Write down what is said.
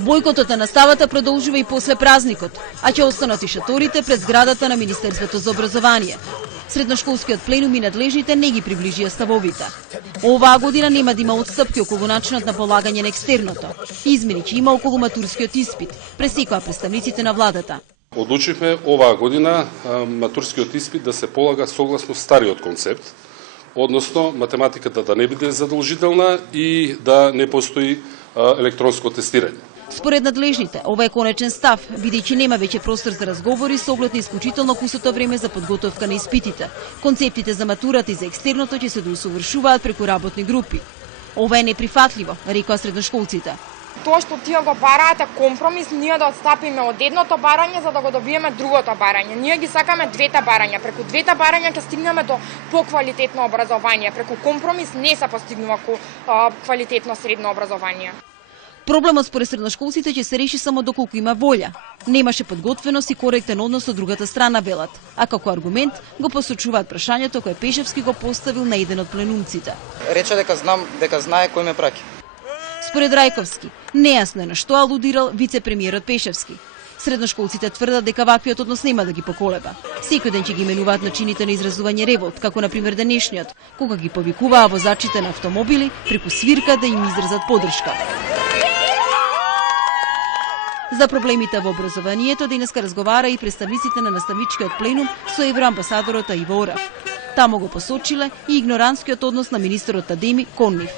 Бојкотот на наставата продолжува и после празникот, а ќе останат и шаторите пред зградата на Министерството за образование. Средношколскиот пленум и надлежните не ги приближија ставовите. Оваа година нема да има отстапки околу начинот на полагање на екстерното. Измени ќе има околу матурскиот испит, пресекоа представниците на владата. Одлучивме оваа година матурскиот испит да се полага согласно стариот концепт, односно математиката да не биде задолжителна и да не постои електронско тестирање. Според надлежните, ова е конечен став, бидејќи нема веќе простор за разговори со оглед на исклучително кусото време за подготовка на испитите. Концептите за матурата и за екстерното ќе се доусовршуваат преку работни групи. Ова е неприфатливо, рекоа средношколците. Тоа што тие го бараат е компромис, ние да отстапиме од едното барање за да го добиеме другото барање. Ние ги сакаме двете барања. Преку двете барања ќе стигнеме до поквалитетно образование. Преку компромис не се постигнува квалитетно средно образование. Проблемот според средношколците ќе се реши само доколку има волја. Немаше подготвеност и коректен однос од другата страна, велат, а како аргумент го посочуваат прашањето кое Пешевски го поставил на еден од пленумците. Рече дека знае кој ме праќа. Според Рајковски, нејасно е на што алудирал вице-премиерот Пешевски. Средношколците тврдат дека ваквиот однос нема да ги поколеба. Секој ден ќе ги именуваат начините на изразување револт, како на пример денешниот, кога ги повикуваа возачите на автомобили преку свирка да им изразат поддршка. За проблемите во образованието денеска разговара и представниците на наставничкиот пленум со евроамбасадорот Иво Орав. Тамо го посочиле и игнорантскиот однос на министерот Адеми кон нив.